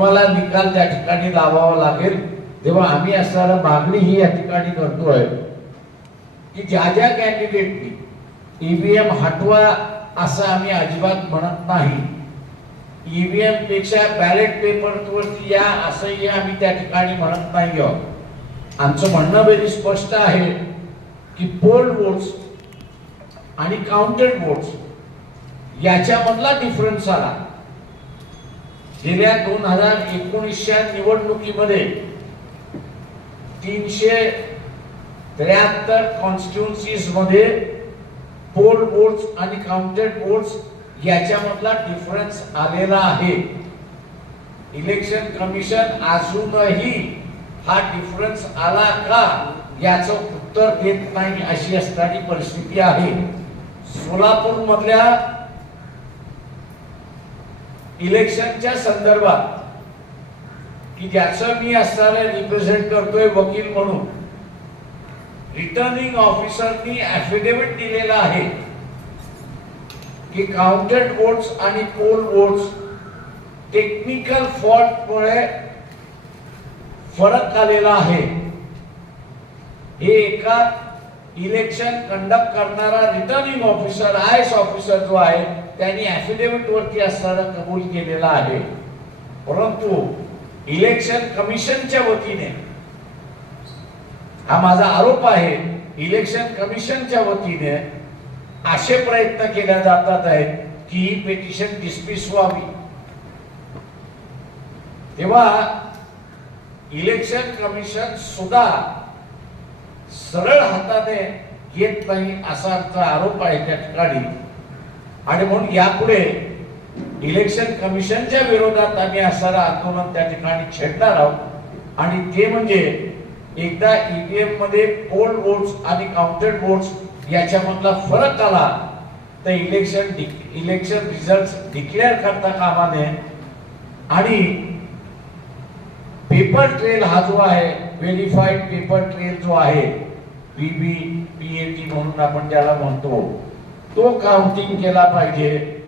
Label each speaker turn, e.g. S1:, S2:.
S1: आम्हाला निकाल त्या ठिकाणी लावावा लागेल. तेव्हा आम्ही असणारा मागणी ही या ठिकाणी करतोय की ज्या ज्या कॅन्डिडेटनी ईव्हीएम हटवा असं आम्ही अजिबात म्हणत नाही. ईव्हीएमपेक्षा बॅलेट पेपरवरती या असंही आम्ही त्या ठिकाणी म्हणत नाही आहोत. आमचं म्हणणं वेरी स्पष्ट आहे की पोल वोट्स आणि काउंटेड वोट्स याच्यामधला डिफरन्स आला. गेल्या दोन हजार एकोणीसच्या निवडणुकीमध्ये तीनशे त्र्याहत्तर कॉन्स्टिट्युन्सीजमध्ये पोल वोट्स आणि काउंटेड वोट्स याच्यामधला डिफरन्स आलेला आहे. इलेक्शन कमिशन अजूनही हा डिफरन्स आला का याचं उत्तर देत नाही अशी असणारी परिस्थिती आहे. सोलापूर मधल्या इलेक्शनच्या संदर्भात की ज्याचं मी असणारे रिप्रेझेंट करतोय वकील म्हणून रिटर्निंग ऑफिसरनी ऍफिडेव्हिट दिलेला आहे की काउंटेड वोट्स आणि पोल वोट्स टेक्निकल फॉल्टमुळे फरक आलेला आहे. हे एका इलेक्शन कंडक्ट करणारा returning officer I S officer जो आहे त्यांनी ऍफिडेव्हिट वरती असताना कबूल केलेला आहे. परंतु इलेक्शन कमिशनच्या वतीने हा माझा आरोप आहे इलेक्शन कमिशनच्या वतीने असे प्रयत्न केल्या जातात आहेत की ही पेटिशन डिस्मिस व्हावी. तेव्हा इलेक्शन कमिशन सुद्धा सरळ हाताने येत नाही असा आमचा आरोप आहे त्या ठिकाणी. आणि म्हणून यापुढे इलेक्शन कमिशनच्या विरोधात आम्ही असणारं आंदोलन त्या ठिकाणी छेडणार आहोत. आणि ते म्हणजे एकदा ईव्हीएममध्ये पोल वोट्स आणि काउंटेड वोट्स याच्यामधला फरक आला तर इलेक्शन इलेक्शन रिझल्ट डिक्लेअर करता कामा नये. आणि पेपर ट्रेल हा जो आहे व्हेरीफाईड पेपर ट्रेल जो आहे पीबी पीएटी म्हणून आपण ज्याला म्हणतो तो काउंटिंग केला पाहिजे.